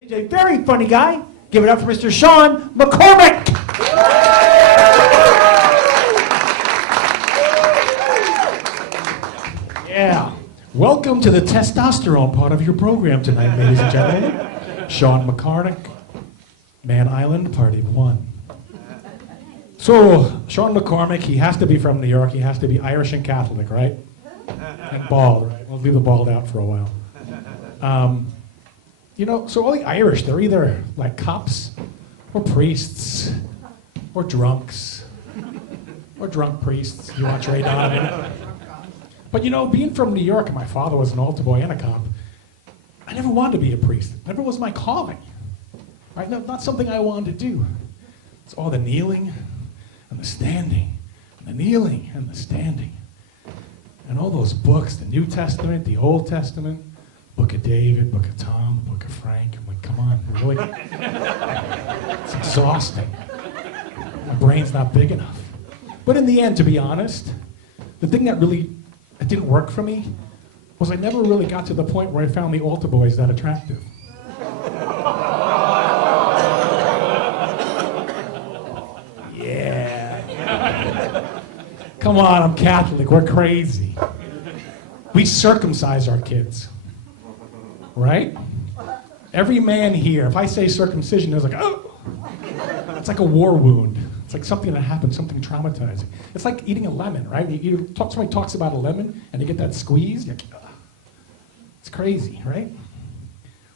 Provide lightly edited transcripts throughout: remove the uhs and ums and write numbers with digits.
He's a very funny guy. Give it up for Mr. Sean McCormack. Yeah. Welcome to the testosterone part of your program tonight, ladies and gentlemen. Sean McCormack, Man Island, Party 1. So, Sean McCormack, he has to be from New York. He has to be Irish and Catholic, right? And bald, right? We'll leave the bald out for a while. So all the Irish, they're either like cops or priests or drunks or drunk priests. You watch Ray Donovan. But being from New York, and my father was an altar boy and a cop, I never wanted to be a priest. It never was my calling. Right? Not something I wanted to do. It's all the kneeling and the standing, and the kneeling and the standing. And all those books, the New Testament, the Old Testament, Book of David, Book of Tom, Book of Frank. I'm like, come on, really? It's exhausting. My brain's not big enough. But in the end, to be honest, the thing that didn't work for me was I never really got to the point where I found the altar boys that attractive. Yeah. Come on, I'm Catholic, we're crazy. We circumcise our kids. Right? Every man here, if I say circumcision, they're like, oh! It's like a war wound. It's like something that happened, something traumatizing. It's like eating a lemon, right? Somebody talks about a lemon, and you get that squeeze. You're like, ugh. It's crazy, right?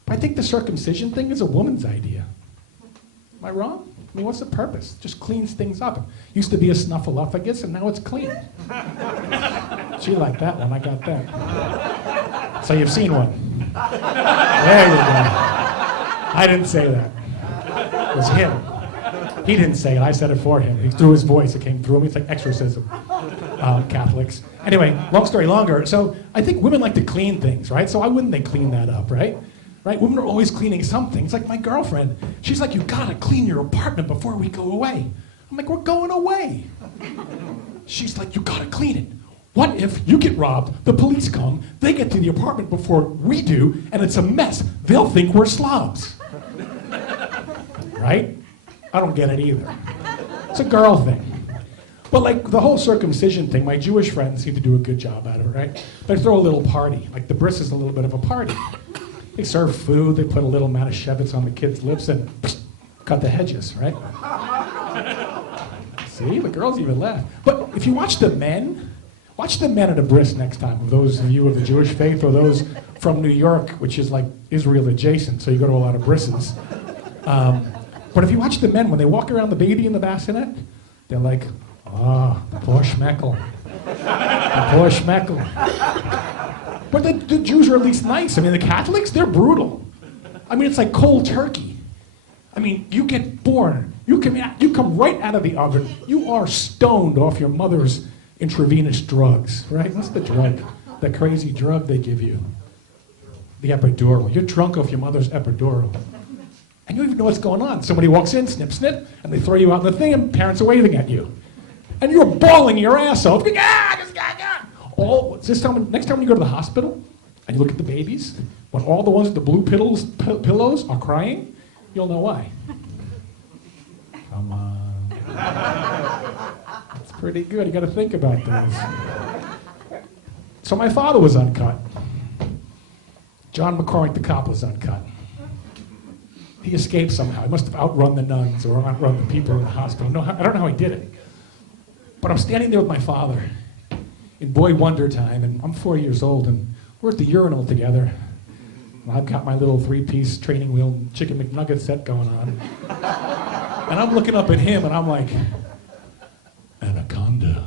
But I think the circumcision thing is a woman's idea. Am I wrong? I mean, what's the purpose? Just cleans things up. Used to be a snuffleupagus, and now it's clean. She liked that one, I got that. So you've seen one. There you go. I didn't say that. It was him. He didn't say it, I said it for him. He threw his voice, it came through him. It's like exorcism, Catholics. Anyway, long story longer. So I think women like to clean things, right? So why wouldn't they clean that up, right? Right? Women are always cleaning something. It's like my girlfriend. She's like, you gotta clean your apartment before we go away. I'm like, we're going away. She's like, you gotta clean it. What if you get robbed, the police come, they get to the apartment before we do, and it's a mess. They'll think we're slobs. Right? I don't get it either. It's a girl thing. But like the whole circumcision thing, my Jewish friends seem to do a good job at it, right? They throw a little party. Like the bris is a little bit of a party. They serve food, they put a little Manischewitz on the kids' lips and cut the hedges, right? See, the girls even laugh. But if you watch the men at a bris next time, those of you of the Jewish faith or those from New York, which is like Israel adjacent, so you go to a lot of brises. But if you watch the men, when they walk around the baby in the bassinet, they're like, the poor schmeckel. The poor schmeckel. But the Jews are at least nice. I mean, the Catholics, they're brutal. I mean, it's like cold turkey. I mean, you get born, you come right out of the oven, you are stoned off your mother's intravenous drugs, right? What's the drug? The crazy drug they give you? The epidural. You're drunk off your mother's epidural. And you don't even know what's going on. Somebody walks in, snip, snip, and they throw you out in the thing, and parents are waving at you. And you're bawling your ass off. Next time you go to the hospital, and you look at the babies, when all the ones with the blue pillows are crying, you'll know why. Come on. It's pretty good. You got to think about those. So my father was uncut. John McCormack, the cop, was uncut. He escaped somehow. He must have outrun the nuns or outrun the people in the hospital. No, I don't know how he did it. But I'm standing there with my father in boy wonder time, and I'm 4 years old, and we're at the urinal together. And I've got my little 3-piece training wheel chicken McNugget set going on. And I'm looking up at him, and I'm like, anaconda.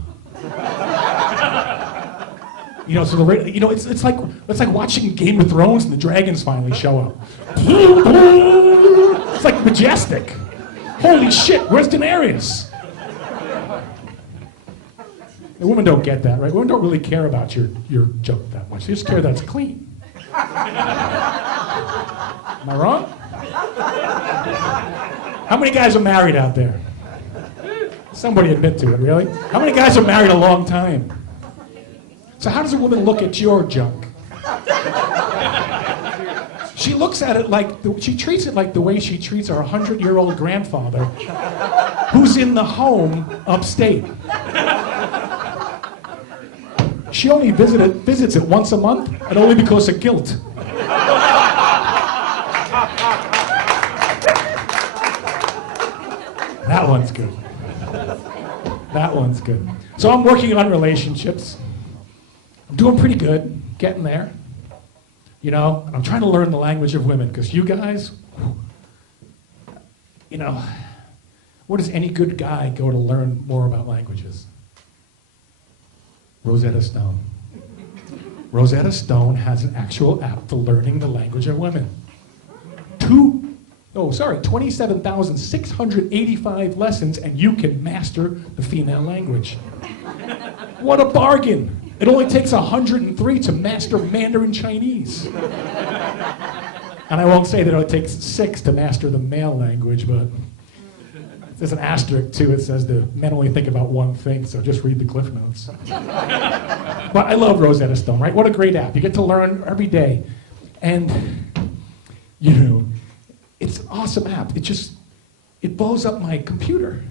It's like watching Game of Thrones and the dragons finally show up. It's like majestic. Holy shit, where's Daenerys? The women don't get that, right? Women don't really care about your joke that much. They just care that it's clean. Am I wrong? How many guys are married out there? Somebody admit to it, really? How many guys are married a long time? So how does a woman look at your junk? She looks at it like, she treats it like the way she treats our 100-year-old grandfather who's in the home upstate. She only visits it once a month, and only because of guilt. That one's good. That one's good. So I'm working on relationships. I'm doing pretty good, getting there. You know, and I'm trying to learn the language of women, because you guys, you know, where does any good guy go to learn more about languages? Rosetta Stone. Rosetta Stone has an actual app for learning the language of women. 27,685 lessons, and you can master the female language. What a bargain! It only takes 103 to master Mandarin Chinese. And I won't say that it takes 6 to master the male language, but there's an asterisk too. It says the men only think about one thing, so just read the Cliff Notes. But I love Rosetta Stone, right? What a great app. You get to learn every day. And, you know, it's an awesome app. It blows up my computer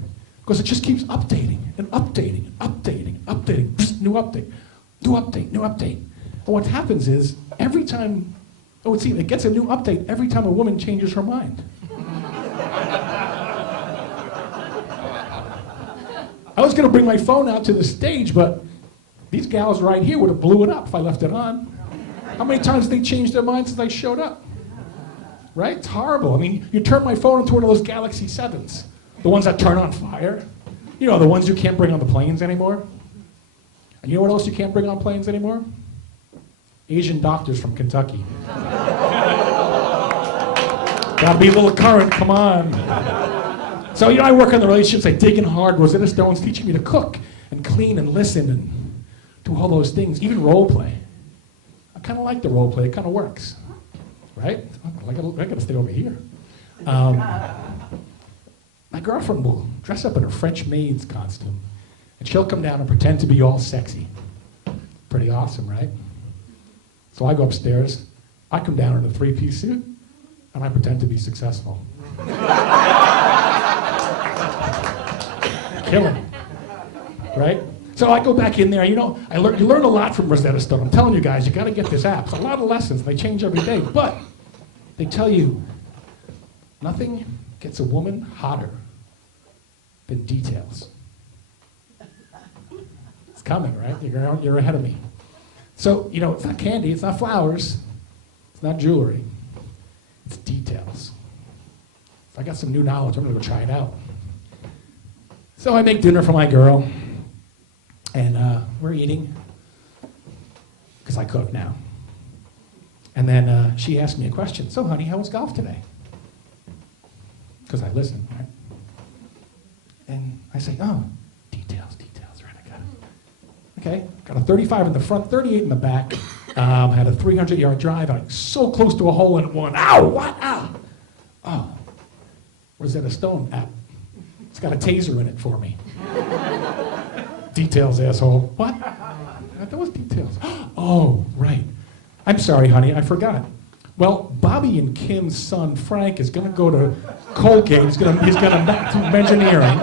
because it just keeps updating and updating and updating and updating. Psst, new update, new update, new update. And what happens is every time, it gets a new update every time a woman changes her mind. I was going to bring my phone out to the stage, but these gals right here would have blew it up if I left it on. How many times have they changed their mind since I showed up? Right? It's horrible. I mean, you turn my phone into one of those Galaxy 7s, the ones that turn on fire. You know, the ones you can't bring on the planes anymore. And you know what else you can't bring on planes anymore? Asian doctors from Kentucky. Gotta be a little current, come on. So, you know, I work on the relationships, I dig in hard. Rosetta Stone's teaching me to cook and clean and listen and do all those things, even role play. I kind of like the role play, it kind of works, right? I gotta stay over here. My girlfriend will dress up in a French maid's costume, and she'll come down and pretend to be all sexy. Pretty awesome, right? So I go upstairs, I come down in a 3-piece suit, and I pretend to be successful. Killing, right? So I go back in there, you know, you learn a lot from Rosetta Stone. I'm telling you guys, you gotta get this app. It's a lot of lessons, they change every day, but they tell you nothing gets a woman hotter than details. It's coming, right? You're ahead of me. So, you know, it's not candy, it's not flowers, it's not jewelry, it's details. If I got some new knowledge, I'm gonna go try it out. So I make dinner for my girl, and we're eating, because I cook now. And then she asked me a question. So, honey, how was golf today? Because I listen, right? And I say, oh, details, right, I got it. Okay, got a 35 in the front, 38 in the back. Had a 300-yard drive, I was so close to a hole in one. Ow, what, ow? Oh, Rosetta Stone app. It's got a taser in it for me. Details, asshole. What? That was details. Oh, right. I'm sorry, honey, I forgot. Well, Bobby and Kim's son, Frank, is going to go to Colgate. He's going to do engineering.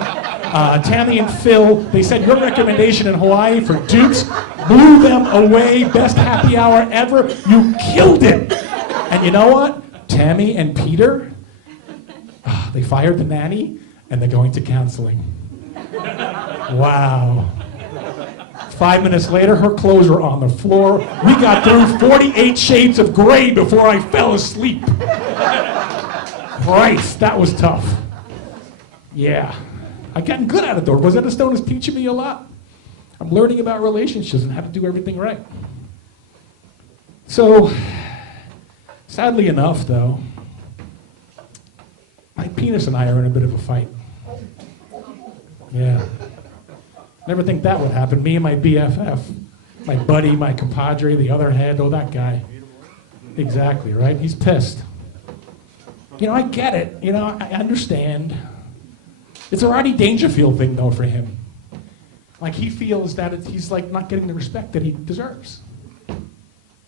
Tammy and Phil, they said your recommendation in Hawaii for Dukes blew them away. Best happy hour ever. You killed it. And you know what? Tammy and Peter, they fired the nanny, and they're going to counseling. Wow. 5 minutes later, her clothes were on the floor. We got through 48 shades of gray before I fell asleep. Christ, that was tough. Yeah. I'm getting good at it, though. Rosetta Stone is teaching me a lot. I'm learning about relationships and how to do everything right. So, sadly enough, though, my penis and I are in a bit of a fight. Yeah. Never think that would happen. Me and my BFF, my buddy, my compadre, the other head, oh, that guy. Exactly, right? He's pissed. You know, I get it. You know, I understand. It's a Rodney Dangerfield thing, though, for him. Like, he feels that he's, like, not getting the respect that he deserves.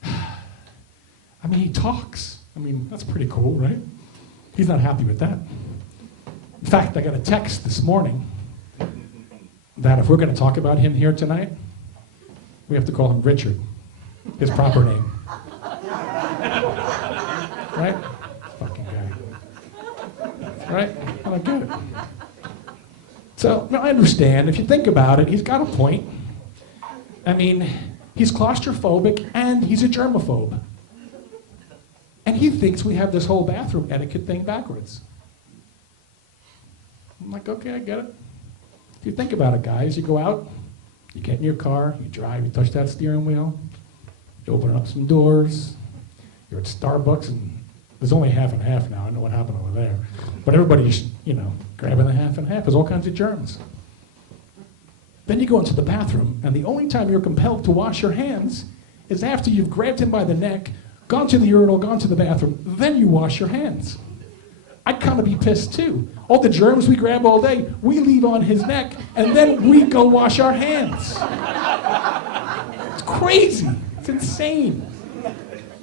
I mean, he talks. I mean, that's pretty cool, right? He's not happy with that. In fact, I got a text this morning that if we're going to talk about him here tonight, we have to call him Richard, his proper name. Right? Fucking guy. Right? I don't get it. So, no, I understand. If you think about it, he's got a point. I mean, he's claustrophobic and he's a germaphobe. And he thinks we have this whole bathroom etiquette thing backwards. I'm like, okay, I get it. If you think about it, guys, you go out, you get in your car, you drive, you touch that steering wheel, you open up some doors, you're at Starbucks, and there's only half and half now. I know what happened over there. But everybody's, grabbing the half and half. There's all kinds of germs. Then you go into the bathroom, and the only time you're compelled to wash your hands is after you've grabbed him by the neck, gone to the urinal, gone to the bathroom, then you wash your hands. I'd kind of be pissed too. All the germs we grab all day, we leave on his neck, and then we go wash our hands. It's crazy. It's insane.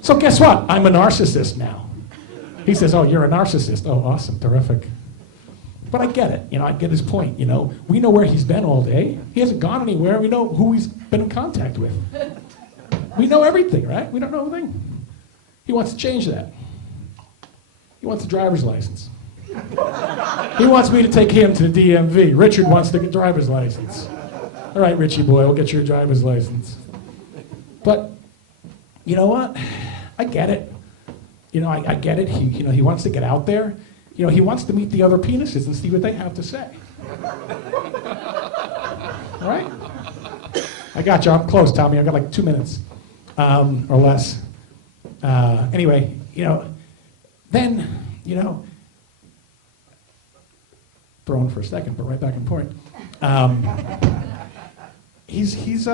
So guess what? I'm a narcissist now. He says, oh, you're a narcissist. Oh, awesome, terrific. But I get it. I get his point. We know where he's been all day. He hasn't gone anywhere. We know who he's been in contact with. We know everything, right? We don't know everything. He wants to change that. He wants a driver's license. He wants me to take him to the DMV. Richard wants the driver's license. All right, Richie boy, we'll get you a driver's license. But you know what? I get it. I get it. He wants to get out there. He wants to meet the other penises and see what they have to say. Right? I got you. I'm close, Tommy. I've got like 2 minutes or less. Anyway, then, thrown for a second, but right back in point. He's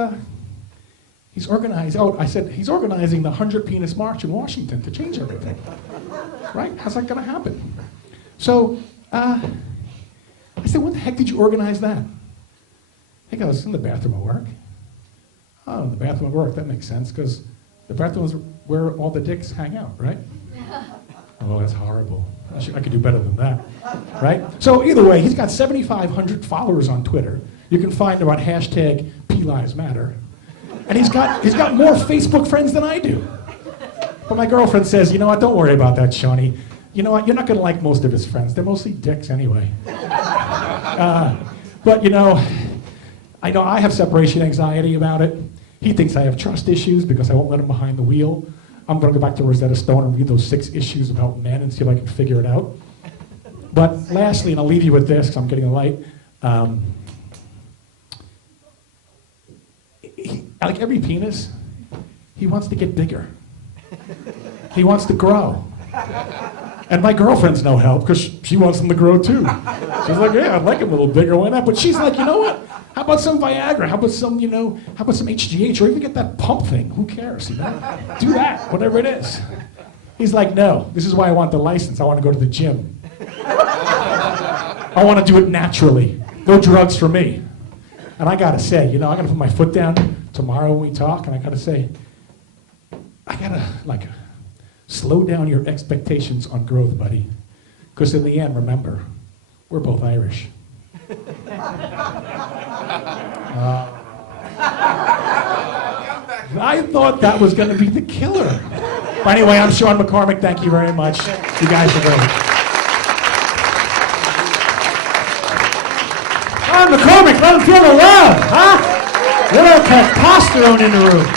organized. Oh, I said he's organizing the 100 Penis March in Washington to change everything. Right? How's that going to happen? So I said, when the heck did you organize that? I think I was in the bathroom at work. Oh, in the bathroom at work. That makes sense because the bathroom is where all the dicks hang out, right? Oh, that's horrible. I could do better than that, right? So either way, he's got 7,500 followers on Twitter. You can find him on hashtag #PLivesMatter. And he's got more Facebook friends than I do. But my girlfriend says, you know what, don't worry about that, Shawnee. You know what, you're not going to like most of his friends. They're mostly dicks anyway. But I know I have separation anxiety about it. He thinks I have trust issues because I won't let him behind the wheel. I'm going to go back to Rosetta Stone and read those 6 issues about men and see if I can figure it out. But lastly, and I'll leave you with this because I'm getting a light, like every penis, he wants to get bigger. He wants to grow. And my girlfriend's no help because she wants him to grow too. She's like, yeah, I'd like him a little bigger, why not? But she's like, you know what? How about some Viagra? How about some HGH? Or even get that pump thing. Who cares? Do that, whatever it is. He's like, no, this is why I want the license. I want to go to the gym. I want to do it naturally. No drugs for me. And I got to say, I got to put my foot down tomorrow when we talk, and I got to say, I got to, slow down your expectations on growth, buddy. Because in the end, remember, we're both Irish. I thought that was going to be the killer. But anyway, I'm Sean McCormack. Thank you very much. You guys are great. Sean McCormack, let him feel the love, huh? Little testosterone in the room.